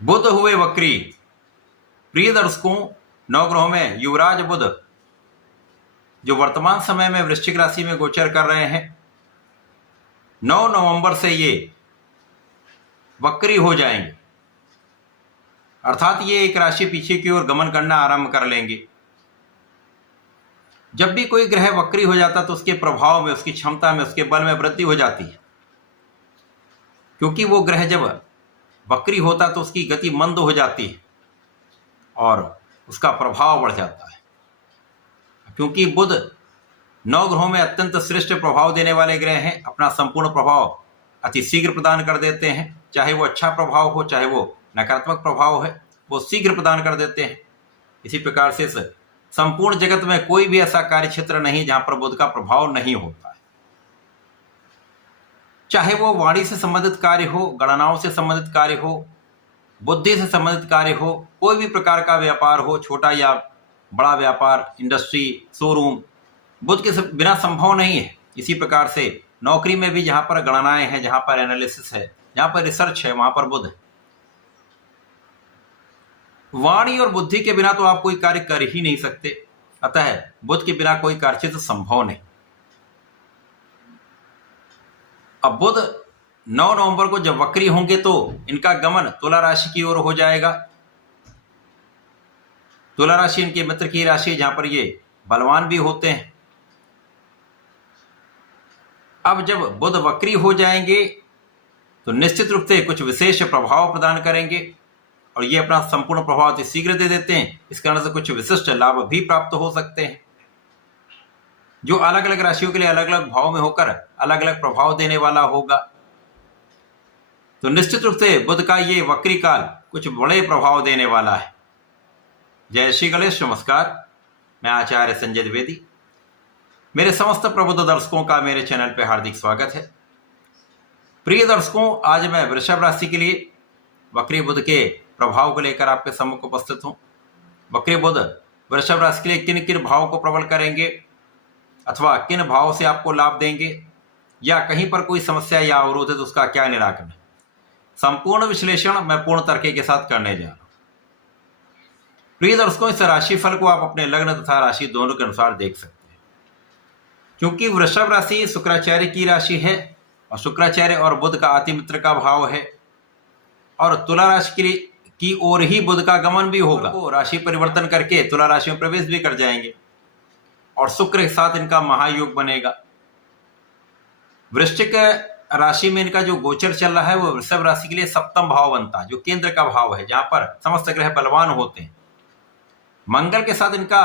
बुध हुए वक्री। प्रिय दर्शकों, नवग्रहों में युवराज बुध जो वर्तमान समय में वृश्चिक राशि में गोचर कर रहे हैं, 9 नवंबर से ये वक्री हो जाएंगे, अर्थात ये एक राशि पीछे की ओर गमन करना आरंभ कर लेंगे। जब भी कोई ग्रह वक्री हो जाता तो उसके प्रभाव में, उसकी क्षमता में, उसके बल में वृद्धि हो जाती है, क्योंकि वो ग्रह जब वक्री होता तो उसकी गति मंद हो जाती है और उसका प्रभाव बढ़ जाता है। क्योंकि बुध 9 ग्रहों में अत्यंत श्रेष्ठ प्रभाव देने वाले ग्रह हैं, अपना संपूर्ण प्रभाव अति शीघ्र प्रदान कर देते हैं। चाहे वो अच्छा प्रभाव हो, चाहे वो नकारात्मक प्रभाव है, वो शीघ्र प्रदान कर देते हैं। इसी प्रकार से संपूर्ण जगत में कोई भी ऐसा कार्य क्षेत्र नहीं जहां पर बुध का प्रभाव नहीं होता है। चाहे वो वाणी से संबंधित कार्य हो, गणनाओं से संबंधित कार्य हो, बुद्धि से संबंधित कार्य हो, कोई भी प्रकार का व्यापार हो, छोटा या बड़ा व्यापार, इंडस्ट्री, शोरूम, बुध के बिना संभव नहीं है। इसी प्रकार से नौकरी में भी जहां पर गणनाएं हैं, जहां पर एनालिसिस है, जहां पर रिसर्च है, वहां पर बुध है। वाणी और बुद्धि के बिना तो आप कोई कार्य कर ही नहीं सकते, अतः बुध के बिना कोई कार्यक्षेत्र संभव नहीं। अब बुध 9 नवंबर को जब वक्री होंगे तो इनका गमन तुला राशि की ओर हो जाएगा। तुला राशि इनके मित्र की राशि, जहां पर ये बलवान भी होते हैं। अब जब बुध वक्री हो जाएंगे तो निश्चित रूप से कुछ विशेष प्रभाव प्रदान करेंगे और ये अपना संपूर्ण प्रभाव अति शीघ्र दे देते हैं। इस कारण से कुछ विशिष्ट लाभ भी प्राप्त हो सकते हैं, जो अलग अलग राशियों के लिए अलग अलग भाव में होकर अलग अलग प्रभाव देने वाला होगा। तो निश्चित रूप से बुध का ये वक्री काल कुछ बड़े प्रभाव देने वाला है। जय श्री गणेश, नमस्कार। मैं आचार्य संजय द्विवेदी। मेरे समस्त प्रबुद्ध दर्शकों का मेरे चैनल पर हार्दिक स्वागत है। प्रिय दर्शकों, आज मैं वृषभ राशि के लिए वक्री बुध के प्रभाव को लेकर आपके सम्मुख उपस्थित हूं। वक्री बुध वृषभ राशि के लिए किन किन भाव को प्रबल करेंगे अथवा किन भाव से आपको लाभ देंगे, या कहीं पर कोई समस्या या अवरोध है तो उसका क्या निराकरण है, संपूर्ण विश्लेषण मैं पूर्ण तर्क के साथ करने जा रहा हूं। प्रिय दर्शकों, इस राशिफल को आप अपने लग्न तथा राशि दोनों के अनुसार देख सकते हैं। क्योंकि वृषभ राशि शुक्राचार्य की राशि है और शुक्राचार्य और बुध का अति मित्र का भाव है, और तुला राशि की ओर ही बुध का गमन भी होगा। वो राशि परिवर्तन करके तुला राशि में प्रवेश भी कर जाएंगे और शुक्र के साथ इनका महायोग बनेगा। वृश्चिक राशि में इनका जो गोचर चल रहा है वो वृषभ राशि के लिए सप्तम भाव बनता है, जो केंद्र का भाव है, जहां पर समस्त ग्रह बलवान होते हैं। मंगल के साथ इनका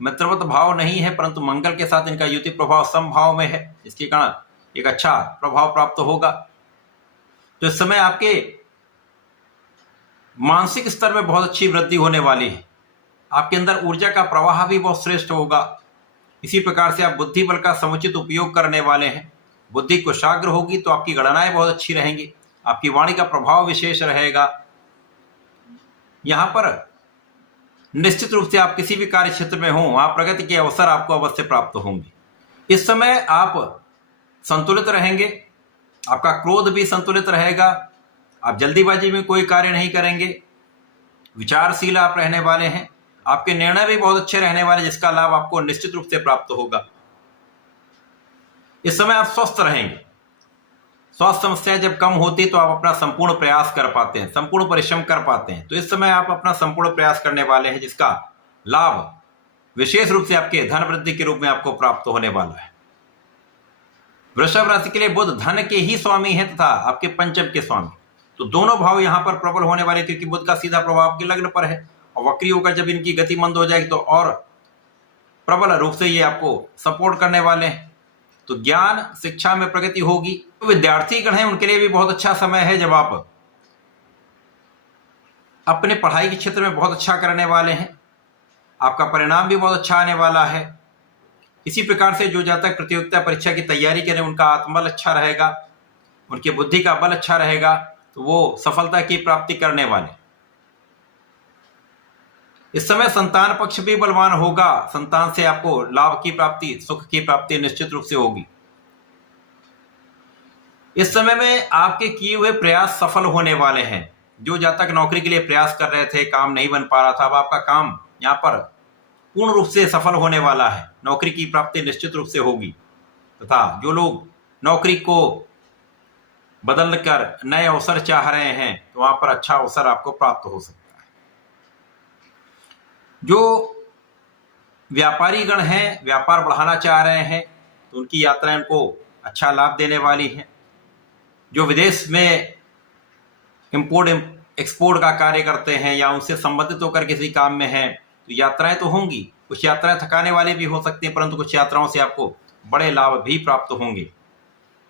मित्रवत भाव नहीं है, परंतु मंगल के साथ इनका युति प्रभाव समभाव में है, इसके कारण एक अच्छा प्रभाव प्राप्त होगा। तो इस समय आपके मानसिक स्तर में बहुत अच्छी वृद्धि होने वाली है। आपके अंदर ऊर्जा का प्रवाह भी बहुत श्रेष्ठ होगा। इसी प्रकार से आप बुद्धि बल का समुचित उपयोग करने वाले हैं। बुद्धि कुशाग्र होगी तो आपकी गणनाएं बहुत अच्छी रहेंगी, आपकी वाणी का प्रभाव विशेष रहेगा। यहां पर निश्चित रूप से आप किसी भी कार्य क्षेत्र में हो, वहां प्रगति के अवसर आपको अवश्य प्राप्त होंगे। इस समय आप संतुलित रहेंगे, आपका क्रोध भी संतुलित रहेगा, आप जल्दीबाजी में कोई कार्य नहीं करेंगे, विचारशील आप रहने वाले हैं, आपके निर्णय भी बहुत अच्छे रहने वाले, जिसका लाभ आपको निश्चित रूप से प्राप्त होगा। इस समय आप स्वस्थ रहेंगे। स्वास्थ्य समस्याएं जब कम होती तो आप अपना संपूर्ण प्रयास कर पाते हैं, संपूर्ण परिश्रम कर पाते हैं। तो इस समय आप अपना संपूर्ण प्रयास करने वाले हैं, जिसका लाभ विशेष रूप से आपके धन वृद्धि के रूप में आपको प्राप्त होने वाला है। वृषभ राशि के लिए बुध धन के ही स्वामी है तथा आपके पंचम के स्वामी, तो दोनों भाव यहां पर प्रबल होने वाले, क्योंकि बुध का सीधा प्रभाव आपके लग्न पर है और वक्री होकर जब इनकी गति मंद हो जाएगी तो और प्रबल रूप से ये आपको सपोर्ट करने वाले हैं। तो ज्ञान शिक्षा में प्रगति होगी। तो विद्यार्थी गण हैं उनके लिए भी बहुत अच्छा समय है, जब आप अपने पढ़ाई के क्षेत्र में बहुत अच्छा करने वाले हैं, आपका परिणाम भी बहुत अच्छा आने वाला है। इसी प्रकार से जो जातक प्रतियोगिता परीक्षा की तैयारी करें उनका आत्मबल अच्छा रहेगा, उनकी बुद्धि का बल अच्छा रहेगा, तो वो सफलता की प्राप्ति करने वाले। इस समय संतान पक्ष भी बलवान होगा, संतान से आपको लाभ की प्राप्ति, सुख की प्राप्ति निश्चित रूप से होगी। इस समय में आपके किए हुए प्रयास सफल होने वाले हैं। जो जातक नौकरी के लिए प्रयास कर रहे थे, काम नहीं बन पा रहा था, अब आपका काम यहाँ पर पूर्ण रूप से सफल होने वाला है। नौकरी की प्राप्ति निश्चित रूप से होगी तथा जो लोग नौकरी को बदलकर नए अवसर चाह रहे हैं तो वहां पर अच्छा अवसर आपको प्राप्त हो सकता है। जो व्यापारी गण हैं, व्यापार बढ़ाना चाह रहे हैं तो उनकी यात्राएं उनको अच्छा लाभ देने वाली हैं। जो विदेश में इंपोर्ट एक्सपोर्ट का कार्य करते हैं या उनसे संबंधित होकर किसी काम में हैं तो यात्राएं तो होंगी। कुछ यात्राएं थकाने वाली भी हो सकती हैं, परंतु कुछ यात्राओं से आपको बड़े लाभ भी प्राप्त होंगे।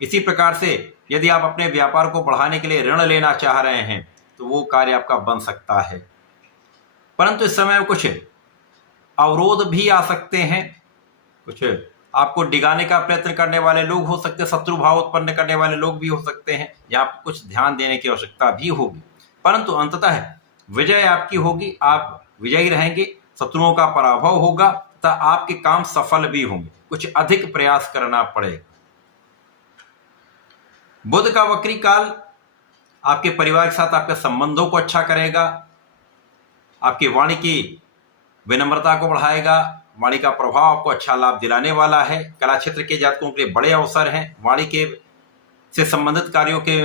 इसी प्रकार से यदि आप अपने व्यापार को बढ़ाने के लिए ऋण लेना चाह रहे हैं तो वो कार्य आपका बन सकता है, परंतु इस समय कुछ अवरोध भी आ सकते हैं। कुछ आपको डिगाने का प्रयत्न करने वाले लोग हो सकते हैं, शत्रु भाव उत्पन्न करने वाले लोग भी हो सकते हैं, जहाँ पर कुछ ध्यान देने की आवश्यकता भी होगी, परंतु अंततः विजय आपकी होगी। आप विजयी रहेंगे, शत्रुओं का पराभव होगा तथा आपके काम सफल भी होंगे। कुछ अधिक प्रयास करना पड़ेगा। बुध का वक्री काल आपके परिवार के साथ आपके संबंधों को अच्छा करेगा, आपकी वाणी की विनम्रता को बढ़ाएगा, वाणी का प्रभाव आपको अच्छा लाभ दिलाने वाला है। कला क्षेत्र के जातकों के लिए बड़े अवसर हैं। वाणी के से संबंधित कार्यों के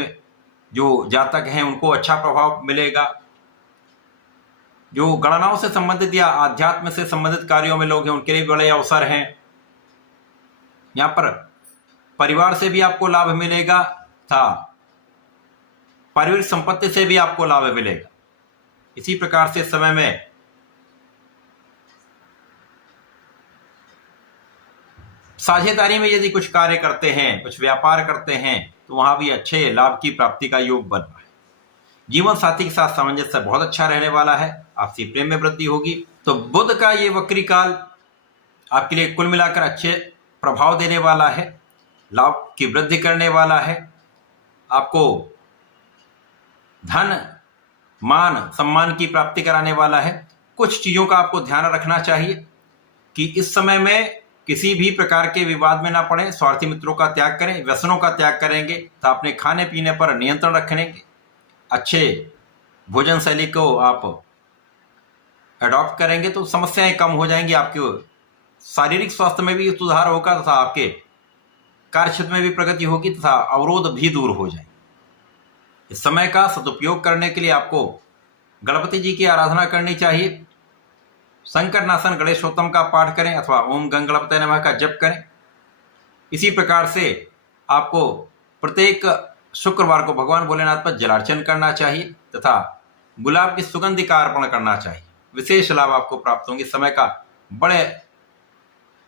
जो जातक हैं उनको अच्छा प्रभाव मिलेगा। जो गणनाओं से संबंधित या आध्यात्म से संबंधित कार्यों में लोग हैं उनके लिए बड़े अवसर हैं। यहाँ पर परिवार से भी आपको लाभ मिलेगा था, पारिवारिक संपत्ति से भी आपको लाभ मिलेगा। इसी प्रकार से समय में साझेदारी में यदि कुछ कार्य करते हैं, कुछ व्यापार करते हैं तो वहां भी अच्छे लाभ की प्राप्ति का योग बन रहा है। जीवन साथी के साथ सामंजस्य बहुत अच्छा रहने वाला है, आपसी प्रेम में वृद्धि होगी। तो बुध का ये वक्री काल आपके लिए कुल मिलाकर अच्छे प्रभाव देने वाला है, लाभ की वृद्धि करने वाला है, आपको धन मान सम्मान की प्राप्ति कराने वाला है। कुछ चीजों का आपको ध्यान रखना चाहिए कि इस समय में किसी भी प्रकार के विवाद में ना पड़े, स्वार्थी मित्रों का त्याग करें, व्यसनों का त्याग करेंगे तो अपने खाने पीने पर नियंत्रण रखेंगे, अच्छे भोजन शैली को आप अडॉप्ट करेंगे तो समस्याएं कम हो जाएंगी। आपके शारीरिक स्वास्थ्य में भी सुधार होगा तथा आपके कार्य क्षेत्र में भी प्रगति होगी तथा अवरोध भी दूर हो जाएंगे। इस समय का सदुपयोग करने के लिए आपको गणपति जी की आराधना करनी चाहिए। शंकर नासन गणेशोत्तम का पाठ करें अथवा ओम गंग गणपतये नमः का जप करें। इसी प्रकार से आपको प्रत्येक शुक्रवार को भगवान भोलेनाथ पर जलार्चन करना चाहिए तथा गुलाब की सुगंधि का अर्पण करना चाहिए। विशेष लाभ आपको प्राप्त होंगे। समय का बड़े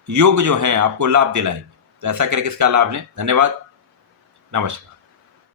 योग जो हैं आपको लाभ दिलाएंगे, तो ऐसा करके इसका लाभ लें। धन्यवाद, नमस्कार।